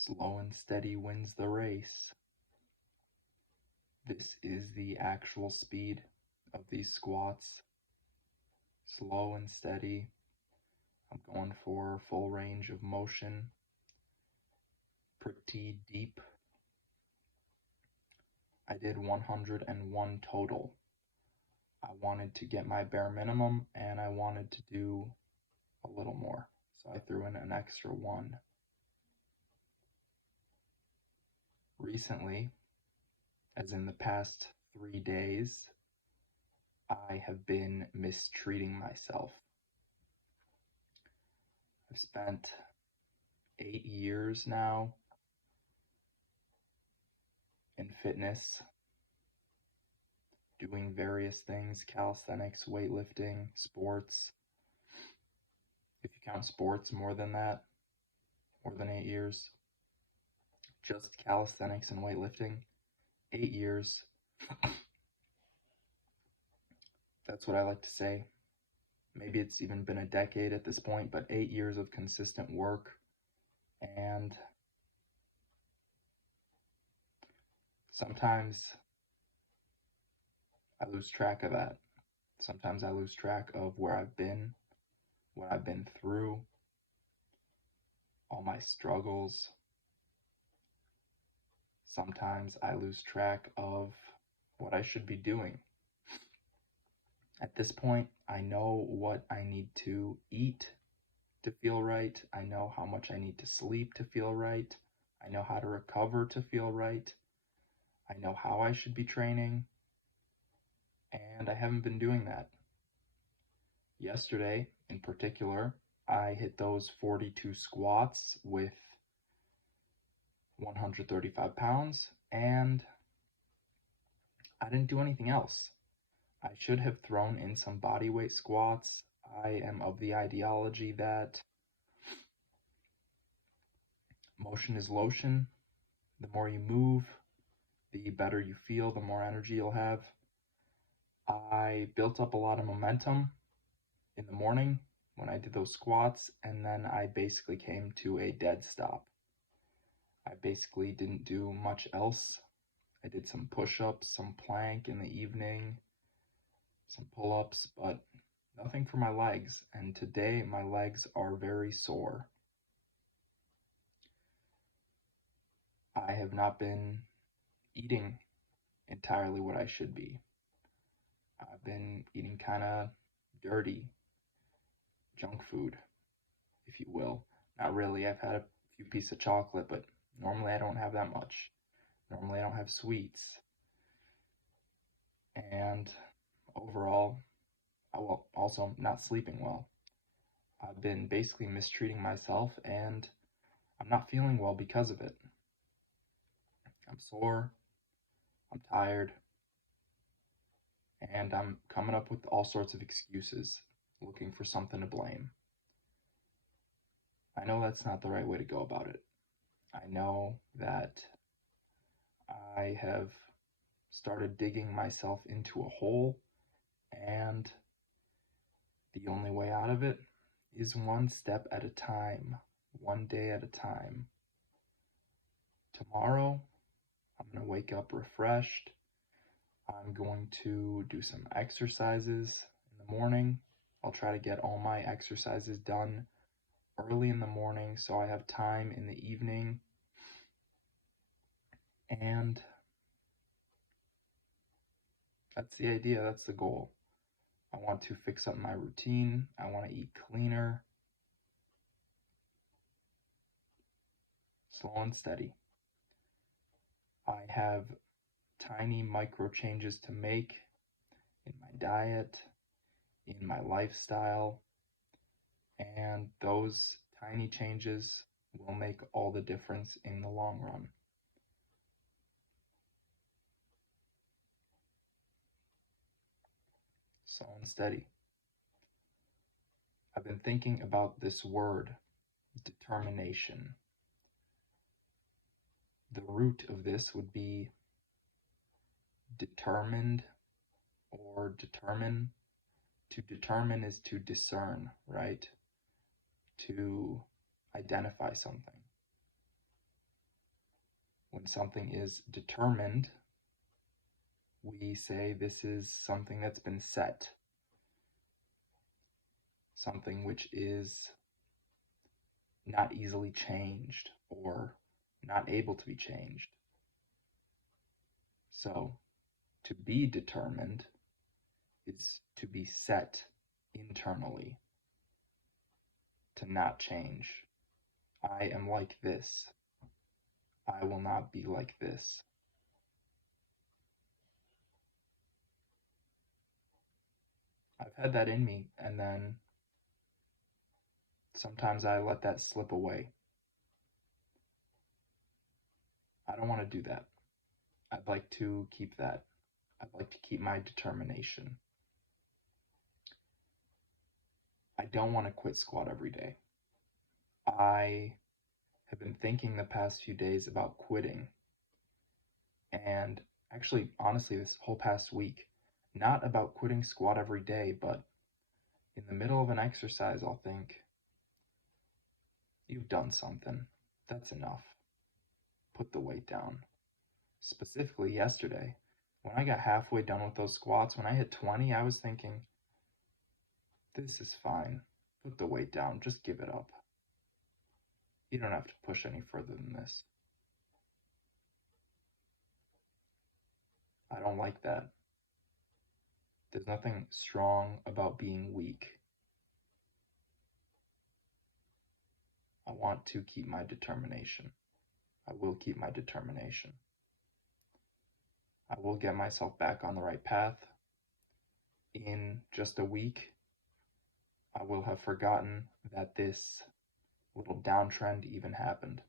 Slow and steady wins the race. This is the actual speed of these squats. Slow and steady. I'm going for full range of motion. Pretty deep. I did 101 total. I wanted to get my bare minimum and I wanted to do a little more. So I threw in an extra one. Recently, as in the past 3 days, I have been mistreating myself. I've spent 8 years now in fitness, doing various things, calisthenics, weightlifting, sports. If you count sports, more than that, more than 8 years. Just calisthenics and weightlifting, 8 years. That's what I like to say. Maybe it's even been a decade at this point, but 8 years of consistent work. And sometimes I lose track of that. Sometimes I lose track of where I've been, what I've been through, all my struggles. Sometimes I lose track of what I should be doing. At this point, I know what I need to eat to feel right. I know how much I need to sleep to feel right. I know how to recover to feel right. I know how I should be training. And I haven't been doing that. Yesterday, in particular, I hit those 42 squats with 135 pounds, and I didn't do anything else. I should have thrown in some body weight squats. I am of the ideology that motion is lotion. The more you move, the better you feel, the more energy you'll have. I built up a lot of momentum in the morning when I did those squats, and then I basically came to a dead stop. I basically didn't do much else. I did some push-ups, some plank in the evening, some pull-ups, but nothing for my legs. And today my legs are very sore. I have not been eating entirely what I should be. I've been eating kind of dirty junk food, if you will. Not really. I've had a few pieces of chocolate, but normally I don't have that much. Normally I don't have sweets. And overall, I will also not sleeping well. I've been basically mistreating myself, and I'm not feeling well because of it. I'm sore, I'm tired, and I'm coming up with all sorts of excuses, looking for something to blame. I know that's not the right way to go about it. I know that I have started digging myself into a hole, and the only way out of it is one step at a time, one day at a time. Tomorrow, I'm going to wake up refreshed. I'm going to do some exercises in the morning. I'll try to get all my exercises done early in the morning so I have time in the evening. And that's the idea, that's the goal. I want to fix up my routine. I want to eat cleaner. Slow and steady. I have tiny micro changes to make in my diet, in my lifestyle, and those tiny changes will make all the difference in the long run. Slow and steady. I've been thinking about this word, determination. The root of this would be determined or determine. To determine is to discern, right? To identify something. When something is determined, we say this is something that's been set, something which is not easily changed or not able to be changed. So, to be determined is to be set internally, to not change. I am like this. I will not be like this. I've had that in me, and then sometimes I let that slip away. I don't want to do that. I'd like to keep that. I'd like to keep my determination. I don't want to quit squat every day. I have been thinking the past few days about quitting, and actually, honestly, this whole past week, not about quitting squat every day, but in the middle of an exercise, I'll think, you've done something. That's enough. Put the weight down. Specifically yesterday, when I got halfway done with those squats, when I hit 20, I was thinking, this is fine. Put the weight down. Just give it up. You don't have to push any further than this. I don't like that. There's nothing strong about being weak. I want to keep my determination. I will keep my determination. I will get myself back on the right path. In just a week, I will have forgotten that this little downtrend even happened.